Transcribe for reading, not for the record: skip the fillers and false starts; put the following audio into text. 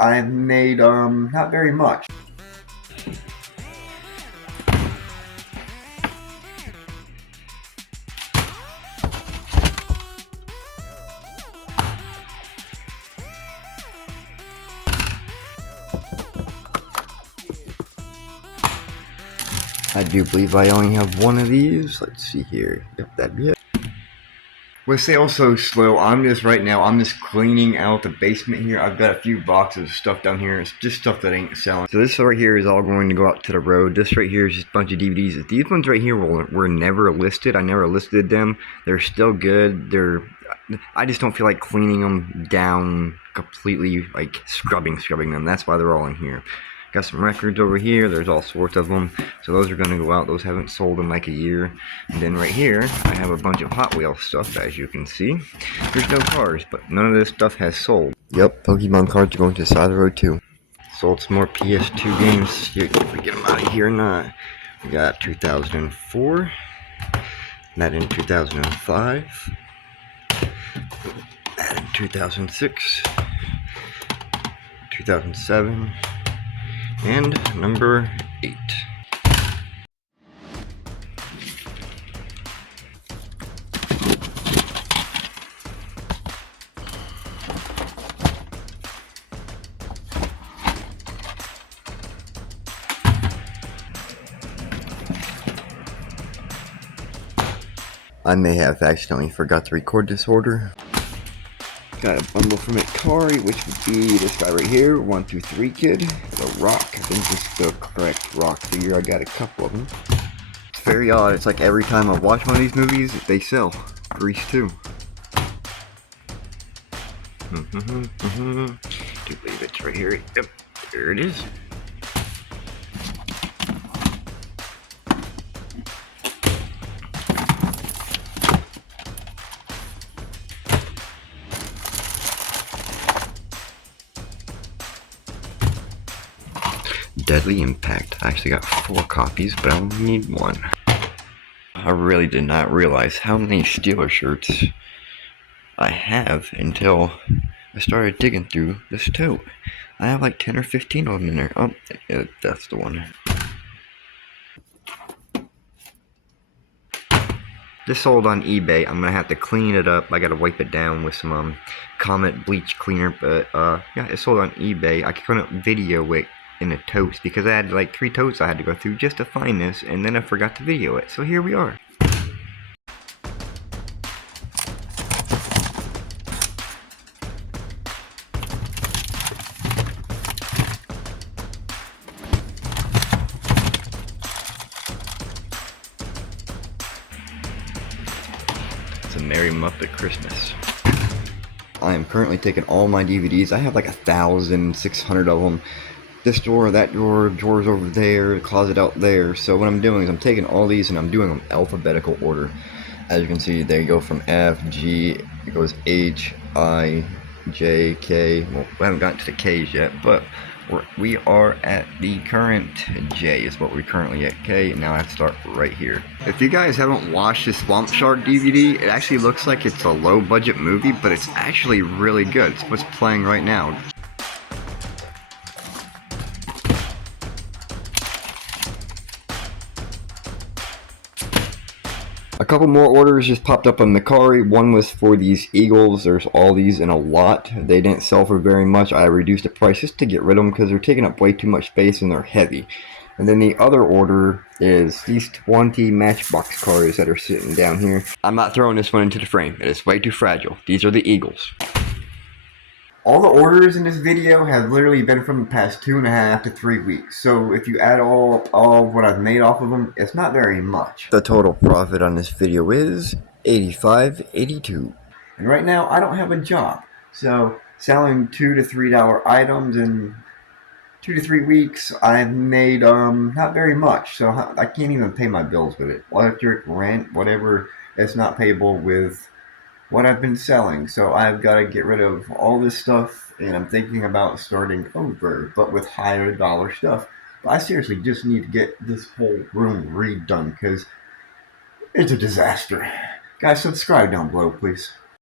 I've made not very much. I do believe I only have one of these. Let's see here. Yep, that'd be it. With sales so slow, I'm just cleaning out the basement here. I've got a few boxes of stuff down here. It's just stuff that ain't selling. So this right here is all going to go out to the road. This right here is just a bunch of DVDs. These ones right here were never listed. I never listed them. They're still good. I just don't feel like cleaning them down completely, like scrubbing them. That's why they're all in here. Got some records over here. There's all sorts of them. So those are going to go out. Those haven't sold in like a year. And then right here, I have a bunch of Hot Wheels stuff, as you can see. There's no cars, but none of this stuff has sold. Yep, Pokemon cards are going to the side of the road too. Sold some more PS2 games. Here, if we get them out of here or not. We got 2004. That in 2005. That in 2006. 2007. And number 8. I may have accidentally forgot to record this order. Got a bundle from mercari, which would be this guy right here, 123 Kid, the Rock. I think this is the correct Rock figure. I got a couple of them. It's very odd. It's like every time I watch one of these movies, they sell. Grease too. Do believe it's right here. Yep, there it is. Deadly Impact. I actually got 4 copies, but I only need 1. I really did not realize how many Steelers shirts I have until I started digging through this tote. I have like 10 or 15 of them in there. Oh, yeah, that's the one. This sold on eBay. I'm gonna have to clean it up. I gotta wipe it down with some Comet bleach cleaner, but yeah, it sold on eBay. I couldn't video it in the totes because I had like 3 totes I had to go through just to find this, and then I forgot to video it. So here we are. It's a Merry Muppet Christmas. I am currently taking all my DVDs. I have like 1,600 of them. This drawer, that drawer, drawers over there, closet out there. So what I'm doing is I'm taking all these and I'm doing them alphabetical order. As you can see, they go from F, G, it goes H, I, J, K. Well, we haven't gotten to the K's yet, but we are at the current J is what we're currently at K, and now I have to start right here. If you guys haven't watched this Swamp Shark DVD, it actually looks like it's a low budget movie, but it's actually really good. It's what's playing right now. A couple more orders just popped up on mercari. One was for these eagles. There's all these in a lot. They didn't sell for very much. I reduced the price just to get rid of them because they're taking up way too much space and they're heavy. And then the other order is these 20 Matchbox cars that are sitting down here. I'm not throwing this one into the frame. It is way too fragile. These are the eagles. All the orders in this video have literally been from the past 2.5 to 3 weeks. So if you add all what I've made off of them, it's not very much. The total profit on this video is $85.82. And right now I don't have a job. So selling $2 to $3 items in 2 to 3 weeks, I've made not very much. So I can't even pay my bills with it. Electric, rent, whatever, it's not payable with what I've been selling. So I've got to get rid of all this stuff, and I'm thinking about starting over, but with higher dollar stuff. But I seriously just need to get this whole room redone because it's a disaster. Guys, subscribe down below, please.